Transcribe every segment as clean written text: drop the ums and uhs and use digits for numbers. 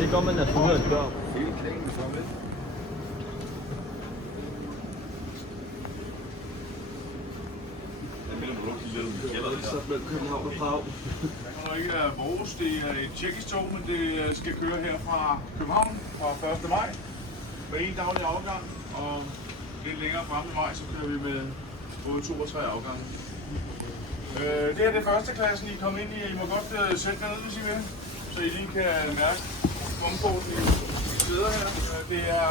Det gør man, at du har et dør. Hele klæden så med. Det er ikke vores, det er et tjekkisk tog, men det skal køre her fra København fra 1. maj med en daglig afgang, og lidt længere frem i maj, så kører vi med både 2 og 3 afgange. Det her er det første klassen, I kommer ind i. I må godt sætte jer ned, hvis I vil, så I lige kan mærke omgården, I sidder her. Det er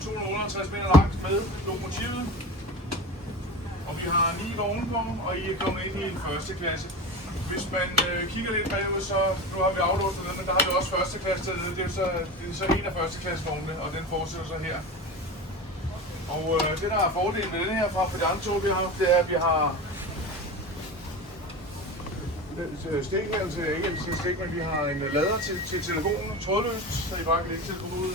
258 meter langt med lokomotivet. Og vi har 9 vogne på, og I er kommet ind i en første klasse. Hvis man kigger lidt bagud, så nu har vi aflåst den, men der har vi også første klasse dernede. Det er så en af første klasse vogne, og den fortsætter så her. Og det der er fordelen med den her fra de andre tog, vi har haft, det er, at vi har stik her til, ikke til stik, men vi har en lader til telefonen, trådløst, så I bare kan lægge telefonen ud.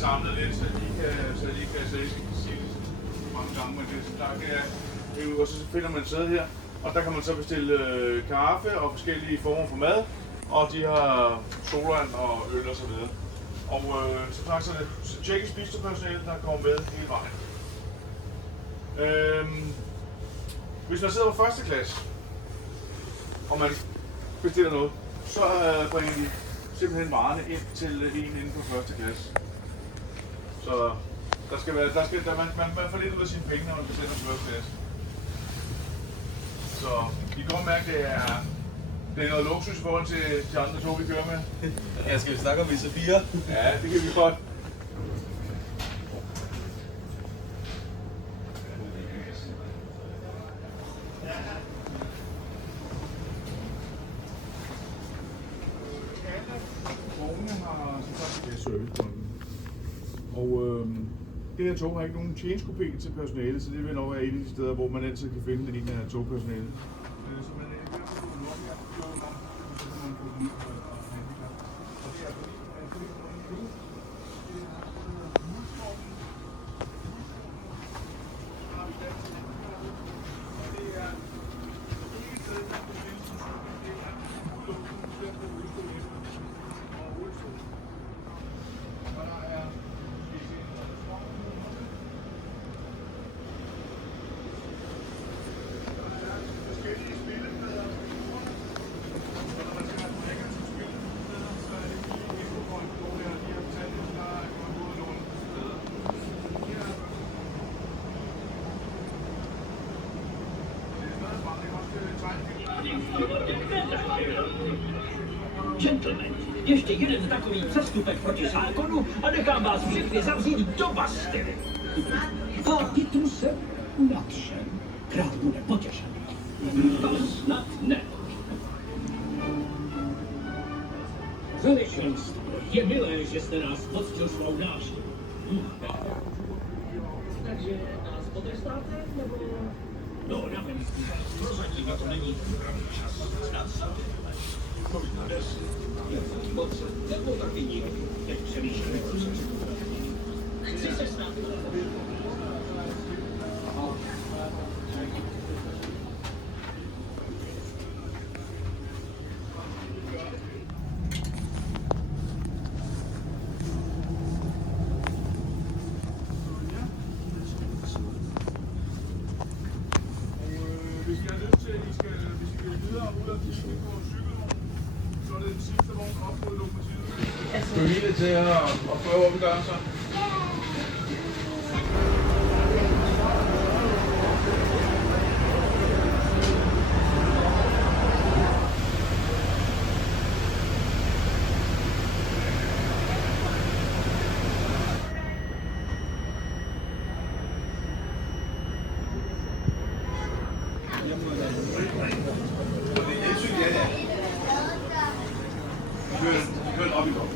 Samlet lidt, så de kan sige mange gange, men det er ud, og så finder man et sæde her, og der kan man så bestille kaffe og forskellige former for mad, og de har sodavand og øl og så videre. Og så faktisk er det tjekkisk spisepersonale, der kommer med hele vejen. Hvis man sidder på første klasse, og man bestiller noget, så bringer de simpelthen varerne ind til en inde på første klasse. Så man får lidt ud af sine penge, når man bestiller på første klasse. Så I kan godt mærke, at det er noget luksus i forhold til de andre tog, vi kører med. Ja, skal vi snakke om IC4? Ja, det kan vi godt. Vognene har selvfølgelig servicepunkten. Og det her tog har ikke nogen tjenestkupé til personale, så det vil nok være et af de steder, hvor man altid kan finde den ene af togpersonale. Så man Gentlemen, ještě jeden takový přestupek proti zákonu a nechám vás všechny zavřít do bastily. A Titu se nadšen. Král bude potěšen. To snad ne. Veličenstvo, je milé, že jste nás poctil svou návštěvou. Takže nás potrestáte, nebo... No, já vím, prozatím to není čas. Snad se. Moc nepotrpení, jak přemýšlíme proces. Chci se snad. Hvis I har lyst til, at hvis I vil videre ud og kigge på cykelvognen, så er det den sidste vogn op mod lokomotivet. Skal vi lige til at prøve at omgøre sig? Kør den op i går.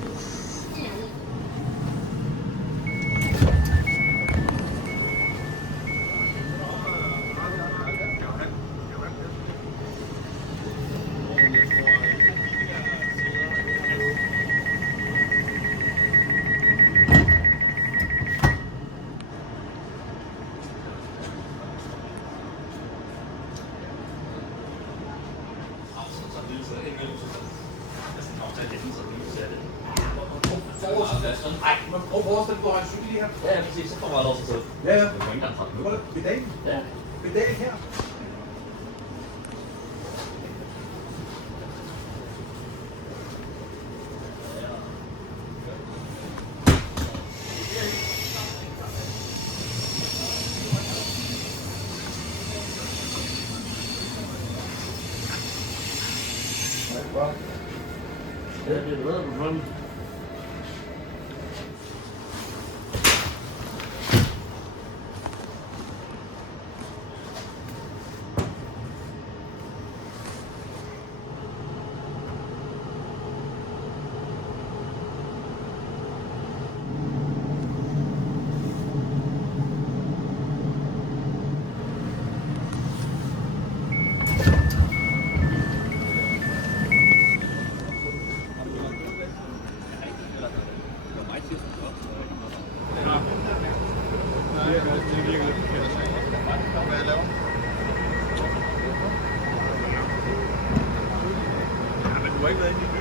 Nej, men prøv at forestille dig, at du har en cykel lige her. Ja, præcis. Så kommer jeg også til. Ja, ja. Det var ikke engang træt nu. Prøv det. Pedal. Ja. Pedal her. Ja, det er bedre på hånden. Du har ikke været inde i